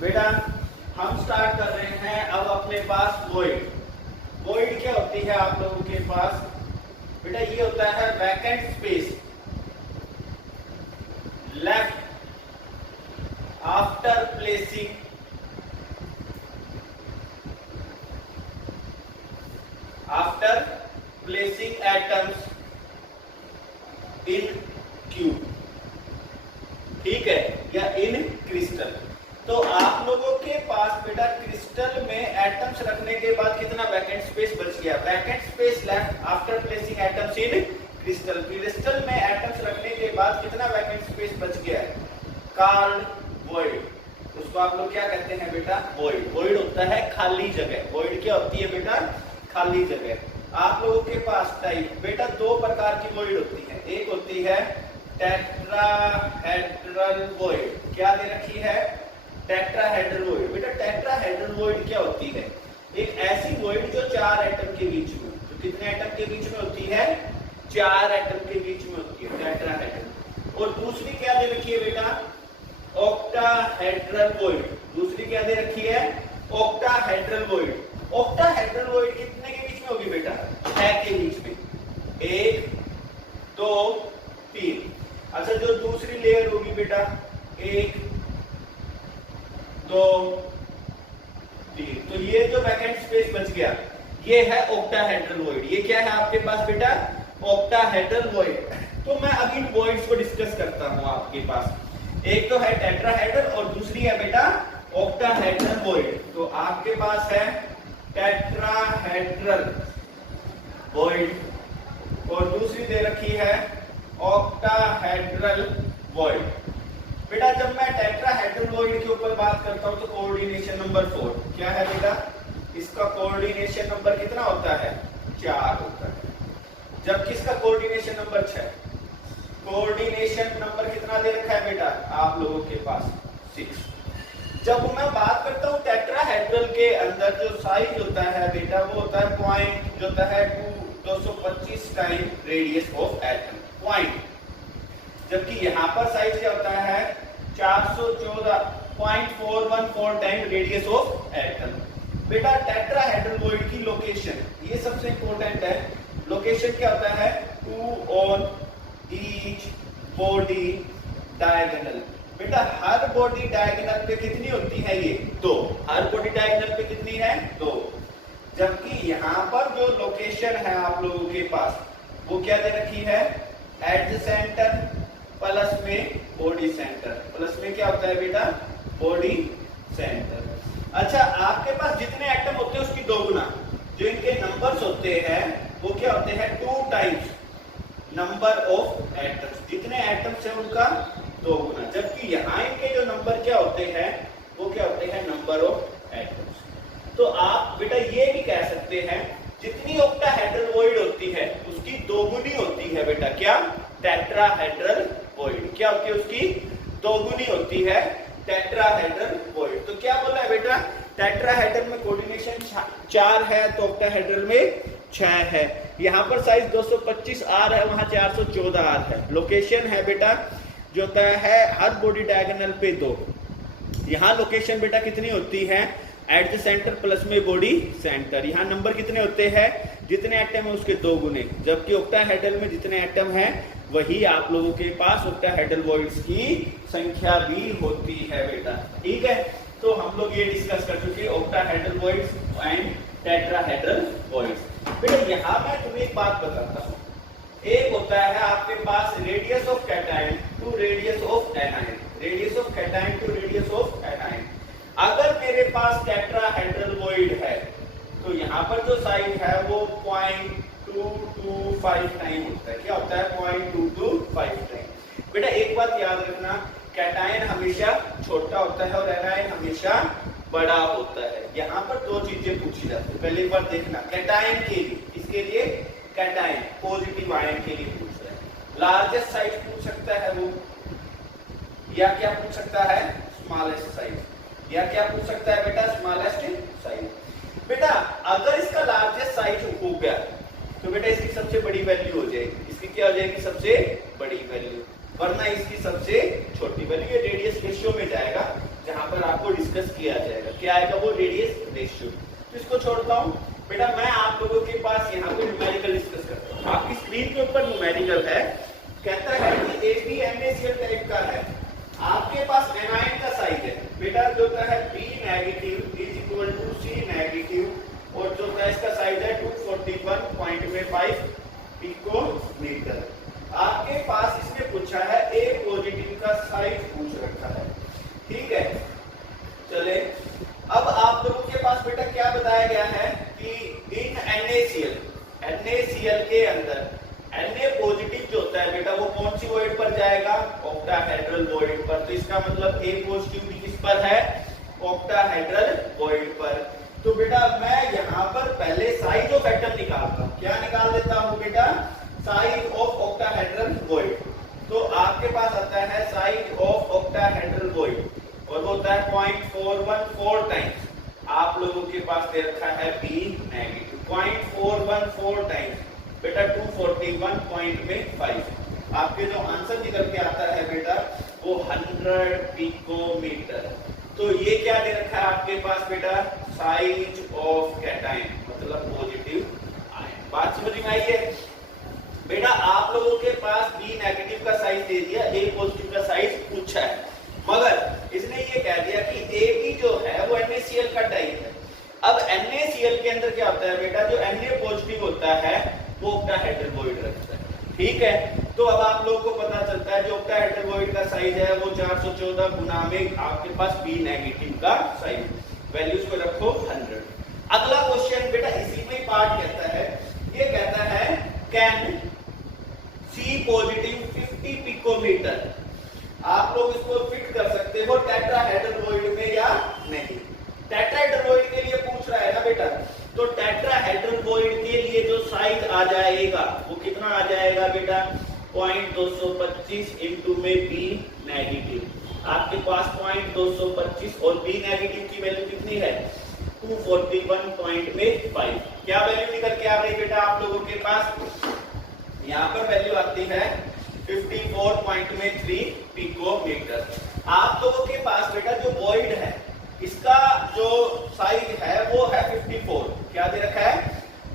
बेटा हम स्टार्ट कर रहे हैं अब अपने पास वॉइड। वॉइड क्या होती है आप लोगों के पास? बेटा ये होता है vacant space left after placing atoms in cube, ठीक है, या इन क्रिस्टल। तो आप लोगों के पास बेटा क्रिस्टल में एटम्स रखने के बाद कितना वैकेंट स्पेस बच गया? Vacant space left after placing atoms in crystal. Crystal में एटम्स रखने के बाद कितना वैकेंट स्पेस बच गया है? Called void. उसको आप लोग क्या कहते हैं बेटा? वॉइड। वॉइड होता है खाली जगह। वॉइड क्या होती है बेटा? खाली जगह। आप लोगों के पास टाइप बेटा दो प्रकार की वॉइड होती है। एक होती है टेट्राहेड्रल वॉइड। क्या दे रखी है? Tetrahedral void. बेटा टेट्राहेड्रल वॉइड क्या होती है? एक ऐसी वॉइड जो चार एटम के बीच में, जो कितने एटम के बीच में होती है? चार एटम के बीच में होती है, टेट्राहेड्रल। और दूसरी क्या दे रखी है बेटा? Octahedral void. दूसरी क्या दे रखी है? Octahedral void. ऑक्टाहेड्रल वॉइड कितने के बीच में होगी बेटा? 6 के बीच में। 1 2 3। अच्छा जो दूसरी लेयर होगी बेटा 1 2 3। तो ये जो वैकेंट स्पेस बच गया ये है ऑक्टाहेड्रल वॉइड। ये क्या है आपके पास बेटा? Octahedral void. तो मैं अभी इन वॉइड्स को डिस्कस करता हूं आपके पास। एक तो है टेट्राहेड्रल और दूसरी है बेटा ऑक्टाहेड्रल वॉइड। तो आपके पास है टेट्राहेड्रल वॉइड और दूसरी दे रखी है ऑक्टाहेड्रल वॉइड। बेटा जब मैं टेट्राहेड्रल वॉइड के ऊपर बात करता हूं तो कोऑर्डिनेशन नंबर 4 क्या है बेटा? इसका कोऑर्डिनेशन नंबर कितना होता है? 4 होता है। जबकि इसका कोऑर्डिनेशन नंबर 6। कोऑर्डिनेशन नंबर कितना दे रखा है बेटा आप लोगों के पास? 6। जब मैं बात करता हूं टेट्राहेड्रल के अंदर जो साइज होता है बेटा वो होता है पॉइंट, जो होता है 225 time radius of atom point. जबकि यहां पर साइज क्या होता है? 414.414 टाइम रेडियस ऑफ एटम। बेटा टेट्राहेड्रल वॉइड की लोकेशन, ये सबसे इंपॉर्टेंट है। लोकेशन क्या होता है? 2 ऑन ईच बॉडी डायगोनल। बेटा हर बॉडी डायगोनल पे कितनी होती है? ये 2। हर बॉडी डायगोनल पे कितनी है? 2। जबकि यहां पर जो लोकेशन है आप लोगों के पास वो क्या दे रखी है? एट द सेंटर प्लस में बॉडी सेंटर। प्लस में क्या होता है बेटा? Body centre. अच्छा आपके पास जितने एटम होते हैं उसकी 2 गुना जो इनके नंबर्स होते हैं वो क्या होते हैं? 2 टाइम्स नंबर ऑफ एटम्स। जितने एटम्स है उनका 2 गुना। जबकि यहाँ इनके जो नंबर क्या होते हैं वो क्या होते हैं? Number of atoms. तो आप बेटा ये भी कह सकते हैं जितनी ऑक्टाहेड्रल वॉइड होती है उसकी 2 गुनी होती है बेटा क्या? Tetrahedral void. क्या होती है उसकी? 2 गुनी होती है टेट्राहेड्रल वॉइड। तो क्या बोला है बेटा? टेट्राहेड्रल में कोऑर्डिनेशन 4 है तो ऑक्टाहेड्रल में 6 है। यहाँ पर साइज 225 आर है, वहां 414 आर है। लोकेशन है बेटा जो होता है हर बॉडी डायगोनल पे 2। यहाँ लोकेशन बेटा कितनी होती है? एट द सेंटर प्लस में बॉडी सेंटर। यहाँ नंबर कितने होते हैं? जितने एटम है उसके 2 गुने। जबकि ऑक्टाहेड्रल में जितने एटम है वही आप लोगों के पास ऑक्टाहेड्रल वॉइड्स की संख्या भी होती है बेटा, ठीक है। तो हम लोग ये डिस्कस कर चुके हैं octahedral voids and tetrahedral voids. बेटा यहाँ मैं तुम्हें एक बात बताता हूँ। एक होता है आपके पास radius of cation to radius of anion. Radius of cation to radius of anion. अगर मेरे पास टेट्राहेड्रल वॉइड है तो यहाँ पर जो साइज है वो 0.225 टाइम होता है। क्या होता है? 0.225 टाइम। बेटा एक बात याद रखना, कैटायन हमेशा छोटा होता है और एनायन हमेशा बड़ा होता है। यहाँ पर 2 चीजें पूछी जाती है। पहले एक बार देखना, कैटायन के लिए, इसके लिए कैटायन पॉजिटिव आयन के लिए पूछ रहा है। लार्जेस्ट साइज पूछ सकता है वो, या क्या पूछ सकता है? Smallest size. या क्या पूछ सकता है बेटा? Smallest size. बेटा अगर इसका लार्जेस्ट साइज हो गया तो बेटा इसकी सबसे बड़ी वैल्यू हो जाएगी। इसकी क्या हो जाएगी? सबसे बड़ी वैल्यू। वरना इसकी सबसे छोटी वैल्यू। ये रेडियस रेशियो में जाएगा। जहां यहाँ पर आपको डिस्कस किया जाएगा। क्या आएगा वो रेडियस रेशियो। तो इसको छोड़ता हूँ बेटा, मैं आप लोगों के पास यहाँ पे न्यूमेरिकल डिस्कस करता हूँ। आपकी स्क्रीन के ऊपर न्यूमेरिकल है, कहता है कि AB NaCl टाइप का है, आपके पास एनायन का साइज है बेटा जो होता है B negative is equal to C negative और जो होता है इसका साइज है 241.5 पिकोमीटर। आपके पास इसने पूछा है A पॉजिटिव का साइज पूछ रखा है, ठीक है। चले अब आप लोगों के पास बेटा क्या बताया गया है कि इन NaCl के अंदर Na पॉजिटिव जो होता है बेटा वो कौन सी वॉइड पर जाएगा, ऑक्टाहेड्रल वॉइड पर। तो इसका मतलब A पॉजिटिव भी किस पर है, ऑक्टाहेड्रल वॉइड पर। तो बेटा मैं यहाँ पर पहले साइज ऑफ एटम निकालता हूँ, क्या निकाल देता हूँ बेटा, साइज ऑफ ऑक्टाहेड्रल वॉइड। तो आपके पास आता है साइज ऑफ ऑक्टाहेड्रल वॉइड और वो होता है 0.414 टाइम्स। आप लोगों के पास दे रखा है B नेगेटिव 0.414 टाइम्स बेटा 241.5। आपके जो आंसर निकल के आता है बेटा वो 100 पिकोमीटर। तो ये क्या दे रखा है आपके पास बेटा, साइज ऑफ कैटायन मतलब पॉजिटिव आयन। बात समझ में आई है बेटा। आप लोगों के पास B नेगेटिव का साइज दे दिया, A पॉजिटिव का साइज पूछा है, मगर इसने ये कह दिया कि AB जो है वो NaCl का टाइप है। अब NaCl के अंदर क्या होता है बेटा, जो Na पॉजिटिव होता है वो ऑक्टाहेड्रल वॉइड रखता है, ठीक है। तो अब आप लोगों को पता चलता है जो ऑक्टाहेड्रल वॉइड का साइज है वो 414 गुना में आपके पास B नेगेटिव का साइज, वैल्यूज को रखो 100। अगला क्वेश्चन बेटा इसी में पार्ट कहता है, ये कहता है कैन C पॉजिटिव 50 पिकोमीटर। आप लोग इसको फिट कर सकते हो टेट्राहेड्रल वॉइड में या नहीं। टेट्राहेड्रल वॉइड के लिए पूछ रहा है ना बेटा, तो टेट्राहेड्रल वॉइड के लिए जो साइज आ जाएगा वो कितना आ जाएगा बेटा, 0.225 इंटू में B नेगेटिव। आपके पास 0.225 और B नेगेटिव की वैल्यू कितनी है 241.5। क्या वैल्यू निकल के आ रही बेटा आप लोगों के पास, यहाँ पर वैल्यू आती है 54.3 पिकोमीटर। आप लोगों के पास बेटा जो वॉइड है इसका जो साइज है वो है 54, क्या दे रखा है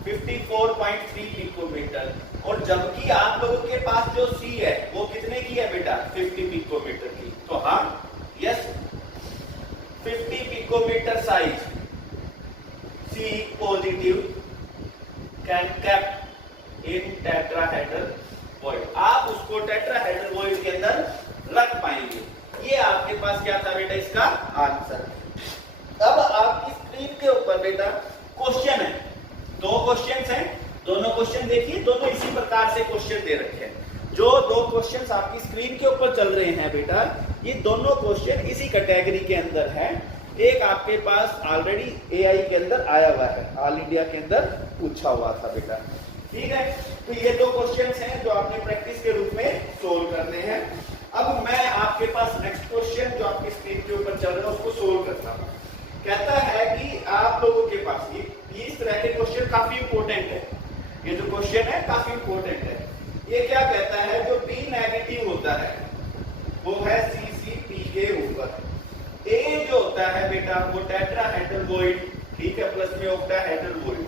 54.3 पिकोमीटर। और जबकि आप लोगों के पास जो C है वो कितने की है बेटा 50 पिकोमीटर की। तो हाँ yes 50 picometer size C positive can kept in tetrahedral void. आप उसको टेट्राहेड्रल वॉइड के अंदर रख पाएंगे। ये आपके पास क्या था बेटा इसका आंसर। अब आपकी स्क्रीन के ऊपर बेटा क्वेश्चन है, दो क्वेश्चंस हैं, दोनों क्वेश्चन देखिए, दोनों इसी प्रकार से क्वेश्चन दे रखे हैं। जो दो क्वेश्चंस आपकी स्क्रीन के ऊपर चल रहे हैं बेटा, ये दोनों क्वेश्चन इसी कैटेगरी के अंदर है। एक आपके पास ऑलरेडी AI के अंदर आया हुआ है, ऑल इंडिया के अंदर पूछा हुआ था बेटा, ठीक है। तो ये दो क्वेश्चंस हैं जो आपने प्रैक्टिस के रूप में सोल्व करने हैं। अब मैं आपके पास नेक्स्ट क्वेश्चन जो आपकी स्क्रीन के ऊपर चल रहा है उसको सोल्व करता हूं। कहता है कि आप लोगों के पास ये इस तरह के क्वेश्चन काफी इंपॉर्टेंट है। ये जो क्वेश्चन है काफी इंपॉर्टेंट है। ये क्या कहता है, जो B नेगेटिव होता है वो है CCP के ऊपर, A जो होता है बेटा वो टेट्राहेड्रल वॉइड, ठीक है, प्लस में ऑक्टाहेड्रल वॉइड,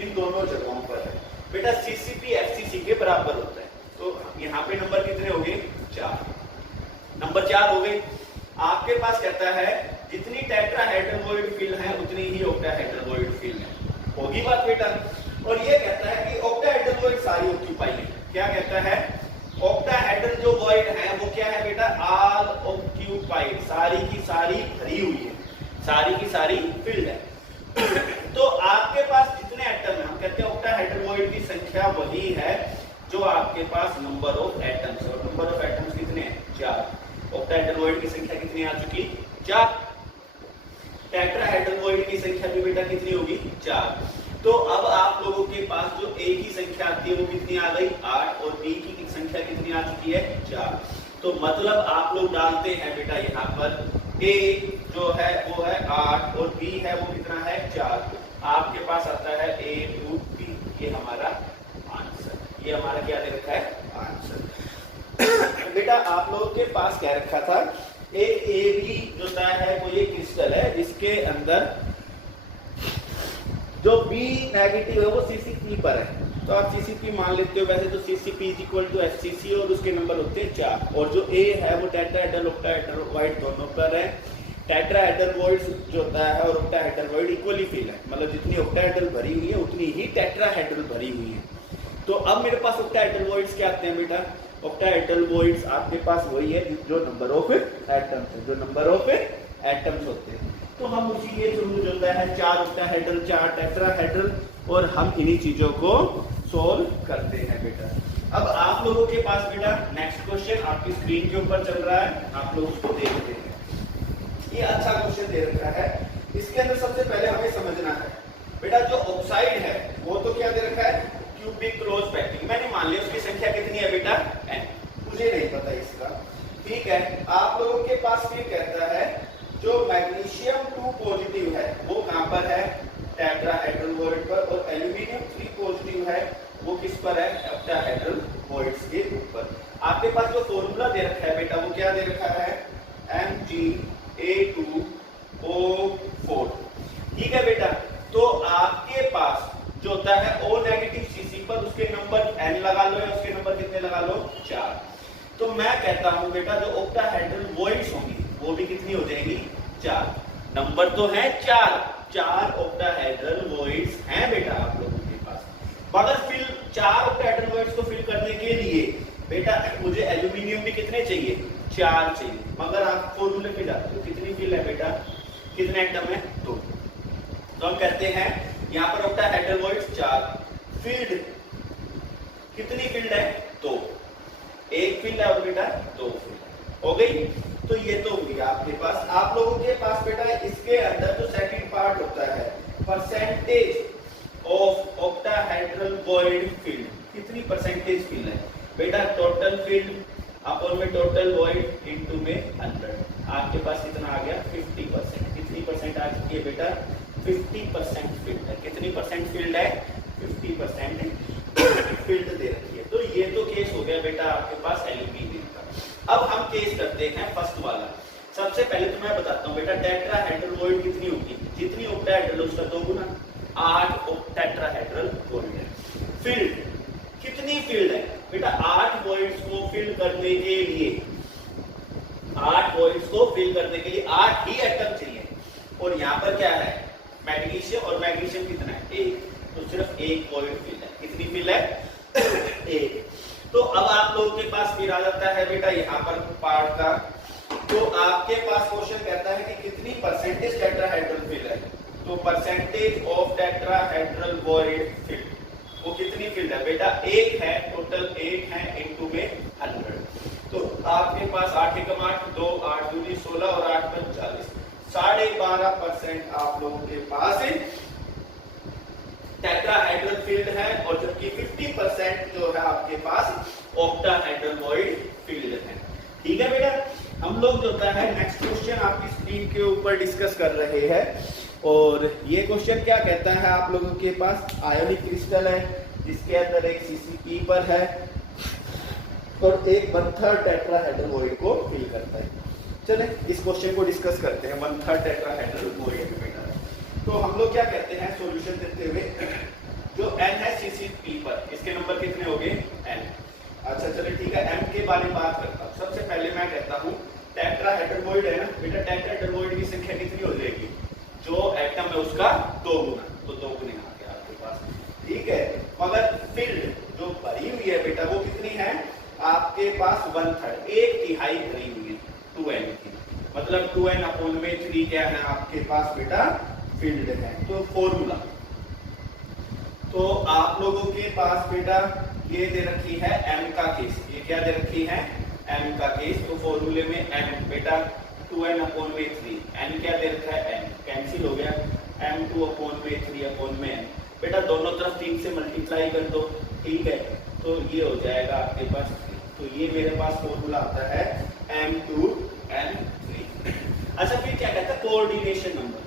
इन दोनों जगहों पर है बेटा। CCP FCC के बराबर होता है। तो यहाँ पे नंबर कितने हो गए 4, नंबर 4 हो गए। आपके पास कहता है जितनी टेट्राहेड्रल वॉइड फिल है उतनी ही ऑक्टाहेड्रल वॉइड फिल है, होगी बात बेटा। और ये कहता है कि ऑक्टाहेड्रल वॉइड सारी ऑक्यूपाई है। क्या कहता है, ऑक्टाहेड्रल जो वॉइड है वो क्या है बेटा, ऑल ऑक्यूपाइड, सारी की सारी भरी हुई है, सारी की सारी फिल्ड है। तो आपके पास जितने एटम है, हम कहते हैं ऑक्टाहेड्रल वॉइड की संख्या वही है जो आपके पास नंबर ऑफ एटम्स है। और नंबर ऑफ एटम्स कितने हैं 4। ऑक्टाहेड्रल वॉइड की संख्या कितनी आ चुकी 4। टेट्राहेड्रल वॉइड की संख्या भी बेटा कितनी होगी 4। तो अब आप लोगों के पास जो A की संख्या आती है वो कितनी आ गई 8 और B की संख्या कितनी आ चुकी है 4। तो मतलब आप लोग डालते हैं बेटा यहाँ पर A जो है वो है 8 और B है वो कितना है 4। आपके पास आता है A टू B, ये हमारा आंसर। ये हमारा क्या दे रखा है आंसर। बेटा आप लोगों के पास क्या रखा था, एक ए बी जो है कोई एक क्रिस्टल है जिसके अंदर जो बी नेगेटिव है वो CCP पर है, तो आप CCP मान लेते हो। वैसे तो CCP is equal to FCC और उसके नंबर होते हैं 4, और जो ए है वो टेट्राहेड्रल ऑक्टाहेड्रल दोनों पर है। टेट्राहेड्रल वॉइड्स जो होता है और ऑक्टाहेड्रल वॉइड इक्वली फिल है, मतलब जितनी ऑक्टाहेड्रल भरी हुई है उतनी ही टेट्राहेड्रल भरी हुई है। तो अब मेरे पास ऑक्टाहेड्रल वॉइड्स क्या आते हैं बेटा? ऑक्टाहेड्रल वॉइड्स आपके पास वही है जो नंबर ऑफ एटम्स है, जो नंबर ऑफ एटम्स होते हैं। तो हम उसी के थ्रू जो है 4 ऑक्टाहेड्रल 4 टेट्राहेड्रल, और हम इन्हीं चीजों को सोल्व करते हैं बेटा। अब आप लोगों के पास बेटा नेक्स्ट क्वेश्चन आपकी स्क्रीन के ऊपर चल रहा है, आप लोग उसको देखते हैं। ये अच्छा क्वेश्चन दे रखा है। इसके अंदर सबसे पहले हमें समझना है बेटा जो ऑक्साइड है वो तो क्या दे रखा है? Cubic close packing. मैंने मान लिया उसकी संख्या कितनी है बेटा? n। मुझे नहीं पता इसका, ठीक है। आप लोगों के पास फिर कहता है जो मैग्नीशियम 2 पॉजिटिव है वो कहां पर है? टेट्राहेड्रल वॉइड पर, और एल्यूमिनियम 3 पॉजिटिव है वो किस पर है? ऑक्टाहेड्रल वॉइड्स के ऊपर। आपके पास जो फॉर्मूला दे रखा है बेटा वो क्या दे रखा है? MgA2O4, ठीक है बेटा। तो आपके पास जो होता है O नेगेटिव CC पर उसके नंबर n लगा लो, या उसके नंबर कितने लगा लो? 4। तो मैं कहता हूं बेटा जो ऑक्टाहेड्रल वॉइड्स होंगी वो भी कितनी हो जाएगी? 4। नंबर तो है 4 ऑक्टाहेड्रल वॉइड्स हैं बेटा आप लोगों के पास। मगर फिल 4 ऑक्टाहेड्रल वॉइड्स को फिल करने के लिए बेटा मुझे एल्यूमिनियम भी कितने चाहिए? 4 चाहिए। मगर आप फॉर्मूले पे जाते हो, कितनी फिल है बेटा? कितने एटम है? 2। तो हम कहते हैं यहाँ पर ऑक्टाहेड्रल वॉइड्स 4, फील्ड कितनी फील्ड है? 2। एक फील्ड है और बेटा 2 फील्ड हो गई। तो ये तो हुई आपके पास। आप लोगों के पास बेटा इसके अंदर जो सेकंड पार्ट होता है percentage of octahedral void field, कितनी परसेंटेज फील्ड है बेटा? टोटल फील्ड अपॉन में टोटल वॉइड इनटू में 100। आपके पास कितना आ गया? 50%। कितनी परसेंट आ चुकी है बेटा? 50% फील्ड है। कितनी परसेंट फील्ड है? 50% फील्ड दे रखी है। तो ये तो केस हो गया बेटा आपके पास एल्यूमिनियम का। अब हम केस करते हैं फर्स्ट वाला। सबसे पहले तो मैं बताता हूँ बेटा टेट्राहेड्रल वॉइड कितनी होगी? जितनी ऑक्टाहेड्रल उसका 2 गुना, 8 टेट्राहेड्रल वॉइड है। फील्ड कितनी फील्ड है बेटा? 8 वॉइड्स को फिल करने के लिए 8 वॉइड्स को फिल करने के लिए 8 ही एटम चाहिए, और यहाँ पर क्या है? मैग्नीशियम, और मैग्नीशियम कितना है? 1। तो सिर्फ 1 वॉइड फिल है। कितनी फिल है? 1। तो अब आप लोगों के पास फिर आ जाता है बेटा यहाँ पर पार्ट का। तो आपके पास क्वेश्चन कहता है कि कितनी परसेंटेज टेट्राहेड्रल फिल है? तो percentage of tetrahedral void fill वो कितनी फील्ड है बेटा? 1 है, टोटल 1 है इनटू में 100। तो आपके पास 8 एकम 8, 2 8 दूनी 16 और 8 पंच 40, 12.5% आप लोगों के पास टेट्राहेड्रल फील्ड है, और जबकि 50% जो है आपके पास ऑक्टाहेड्रल वॉइड फील्ड है। ठीक है बेटा। हम लोग जो होता है नेक्स्ट क्वेश्चन आपकी स्क्रीन के ऊपर डिस्कस कर रहे हैं, और ये क्वेश्चन क्या कहता है? आप लोगों के पास आयोनिक क्रिस्टल है जिसके अंदर एक CCP पर है और एक 1/3 टेट्राहेड्रल वॉइड को फिल करता है। चले इस क्वेश्चन को डिस्कस करते हैं। 1/3 टेट्राहेड्रल वॉइड बेटा। तो हम लोग क्या कहते हैं सॉल्यूशन देते हुए, जो n है CCP पर, इसके नंबर कितने हो गए? n। अच्छा चलिए ठीक है, m के बारे में बात करता हूँ। सबसे पहले मैं कहता हूँ टेट्राहेड्रल वॉइड है ना बेटा, टेट्राहेड्रल वॉइड की संख्या कितनी हो जाएगी? जो एटम है उसका 2 गुना, तो 2 गुने आ गया आपके पास। ठीक है। मगर फील्ड जो भरी हुई है बेटा वो कितनी है आपके पास? 1/3, 1/3 भरी हुई है 2n की, मतलब 2n अपॉन में 3 क्या है आपके पास बेटा? फील्ड है। तो फॉर्मूला तो आप लोगों के पास बेटा ये दे रखी है m का केस। ये क्या दे रखी है? m का केस। तो फॉर्मूले में m बेटा 2n अपॉन में 3, n क्या दे रखा है? n कैंसिल हो गया, m2 अपॉन में 3 अपॉन में n। बेटा दोनों तरफ 3 से मल्टीप्लाई कर दो, ठीक है। तो ये हो जाएगा आपके पास 3। तो ये मेरे पास फॉर्मूला आता है m2n3। अच्छा फिर क्या कहता है? Coordination number.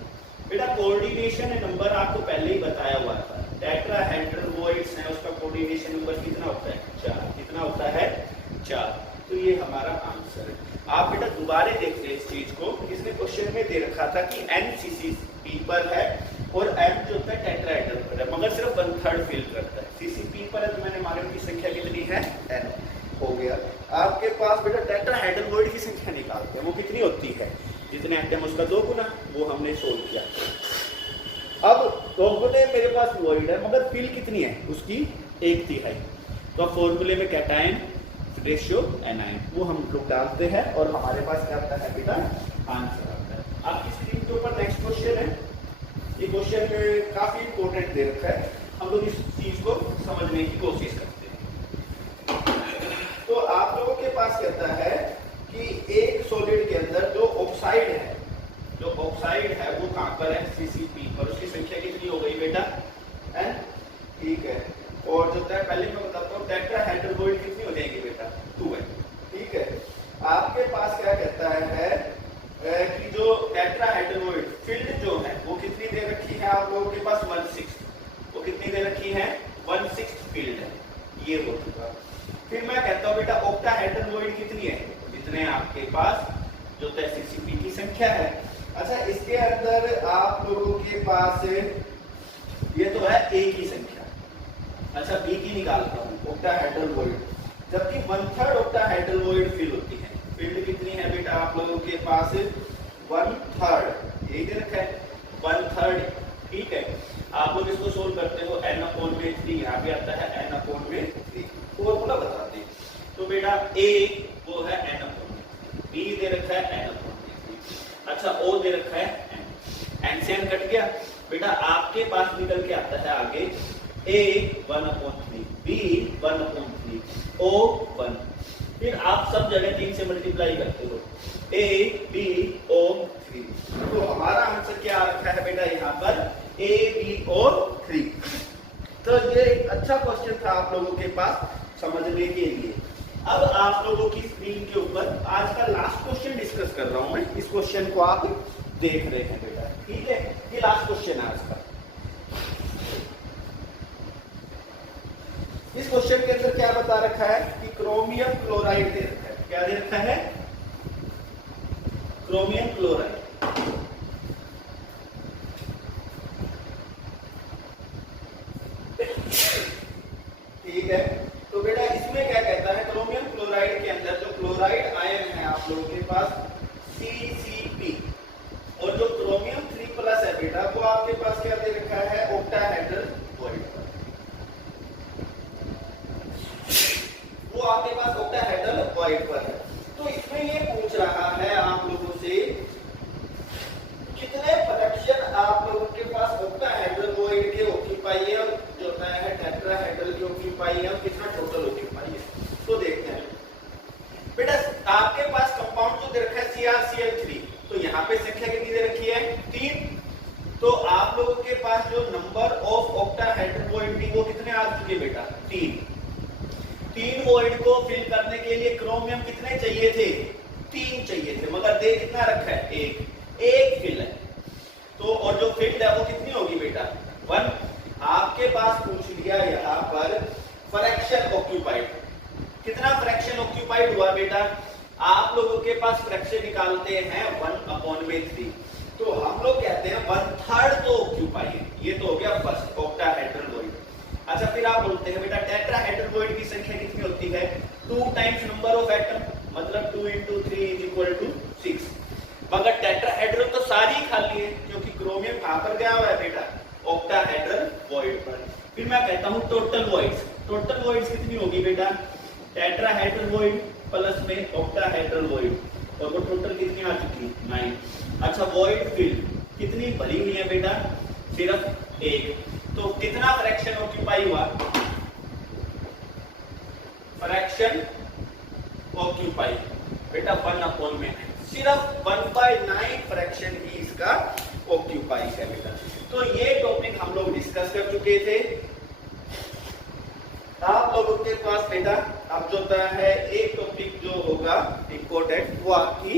बेटा कोऑर्डिनेशन नंबर आपको पहले ही बताया हुआ था। टेट्राहेड्रल वॉइड्स है उसका कोऑर्डिनेशन नंबर कितना होता है? 4। कितना होता है? 4। तो ये हमारा आंसर है। आप बेटा दोबारा देख ले इस चीज को। इसने क्वेश्चन में दे रखा था कि n CCP पर है और m जो होता है टेट्राहेड्रल पर है, मगर सिर्फ 1/3 फिल करता है। CCP पर है तो मैंने माने की संख्या कितनी है, n हो गया। आपके पास बेटा टेट्राहेड्रल की संख्या निकालते हैं, वो कितनी होती है, जितने एटम उसका 2 गुना, वो हमने सोल्व किया। अब दोगुने मेरे पास वॉइड है मगर फिल कितनी है उसकी 1/3, तो अब फॉर्मूले में कैटायन रेशियो एनायन वो हम लोग डालते हैं और हमारे पास क्या आता है बेटा, आंसर आता है। आपकी स्क्रीन के ऊपर नेक्स्ट क्वेश्चन है, ये क्वेश्चन में काफी इंपॉर्टेंट दे रखा है, हम लोग इस चीज को समझने की कोशिश करते हैं। तो आप लोगों के पास कहता है कि एक सॉलिड के अंदर जो ऑक्साइड है, जो ऑक्साइड है वो कहां पर है, CCP पर, उसकी संख्या कितनी हो गई बेटा, n, ठीक है। और जो है पहले मैं बताता हूँ टेट्राहेड्रल कितनी हो जाएगी बेटा, 2 है, ठीक है। आपके पास क्या कहता है कि जो टेट्राहेड्रल फील्ड जो है वो कितनी दे रखी है आप लोगों के पास, 1/6, वो कितनी दे रखी है, 1/6 फील्ड है, ये हो चुका। फिर मैं कहता हूँ बेटा ऑक्टाहेड्रल कितनी है, जितने आपके पास जो CCP की संख्या है। अच्छा, इसके अंदर आप लोगों के पास ये तो है A की संख्या, अच्छा B की निकालता हूँ, ऑक्टाहेड्रल, जबकि 1/3 ऑक्टाहेड्रल फिल होती है। फील्ड कितनी है बेटा आप लोगों के पास, 1/3, यही दे रखा है 1/3, ठीक है। आप लोग इसको सोल्व करते हो n/3, यहाँ पे आता है n/3, फॉर्मूला बताते हैं। तो बेटा A वो है n/3, B दे रखा है n/3, अच्छा O दे रखा है n से n कट गया बेटा, आपके पास निकल के आता है आगे A 1/3, B 1/3, O 1, फिर आप सब जगह 3 से मल्टीप्लाई करते हो, A B O 3, तो हमारा आंसर क्या आ रखा है बेटा यहाँ पर, A B O 3। तो ये एक अच्छा क्वेश्चन था आप लोगों के पास समझने के लिए। अब आप लोगों की स्क्रीन के ऊपर आज का लास्ट क्वेश्चन डिस्कस कर रहा हूं मैं, इस क्वेश्चन को आप देख रहे हैं बेटा, ठीक है। ये लास्ट क्वेश्चन है आज का। इस क्वेश्चन के अंदर क्या बता रखा है कि क्रोमियम क्लोराइड दे रखा है, क्या दे रखा है, क्रोमियम क्लोराइड, ठीक है। तो बेटा इसमें क्या कहता है, क्रोमियम क्लोराइड के अंदर जो क्लोराइड आयन है आप लोगों के पास CCP, और जो क्रोमियम 3+ है बेटा वो आपके पास क्या दे रखा है, ऑक्टाहेड्रल, वो आपके पास ऑक्टाहेड्रल पर है। तो इसमें ये पूछ रहा है आप लोगों से कितने फ्रैक्शन आप लोगों के पास ऑक्टाहेड्रल के ऑक्यूपाई है और जो है टेट्राहेड्रल की ऑक्यूपाई है, और कितना टोटल ऑक्यूपाई है। तो देखते हैं बेटा, आपके पास कंपाउंड जो दे रखा है CrCl3, तो यहाँ पे संख्या कितनी दे रखी है, 3। तो आप लोगों के पास जो नंबर ऑफ ऑक्टाहेड्रल वो कितने आ चुके बेटा, 3 वॉइड को फिल करने के लिए क्रोमियम कितने चाहिए थे, 3 चाहिए थे, मगर दे कितना रखा है, एक फिल है। तो और जो फिल्ड है वो कितनी होगी बेटा, 1। आपके पास पूछ लिया यहाँ पर फ्रैक्शन ऑक्यूपाइड, कितना फ्रैक्शन ऑक्यूपाइड हुआ बेटा, आप लोगों के पास फ्रैक्शन निकालते हैं 1/3, तो हम लोग कहते हैं 1/3 तो ऑक्यूपाई है, ये तो हो गया फर्स्ट ऑक्टाहेड्रल वॉइड। अच्छा, फिर आप बोलते हैं बेटा टेट्राहेड्रल वॉइड की संख्या कितनी होती है, 2 टाइम्स नंबर ऑफ एटम, मतलब 2 × 3 = 6, मगर टेट्राहेड्रल तो सारी खाली है क्योंकि क्रोमियम कहां पर गया हुआ है बेटा, ऑक्टाहेड्रल वॉइड पर। फिर मैं कहता हूं टोटल वॉइड्स, टोटल वॉइड्स कितनी होगी बेटा, टेट्राहेड्रल वॉइड प्लस में ऑक्टाहेड्रल वॉइड, और वो टोटल कितनी आ चुकी, 9। अच्छा, वॉइड फील्ड कितनी भरी हुई है बेटा, सिर्फ 1। तो कितना फ्रैक्शन ऑक्यूपाई हुआ, फ्रैक्शन ऑक्यूपाई बेटा 1/9, सिर्फ 1/9 फ्रैक्शन ही इसका ऑक्यूपाई है बेटा। तो ये टॉपिक हम लोग डिस्कस कर चुके थे। आप लोगों के पास बेटा अब जो है एक टॉपिक जो होगा इम्पोर्टेंट, वो आपकी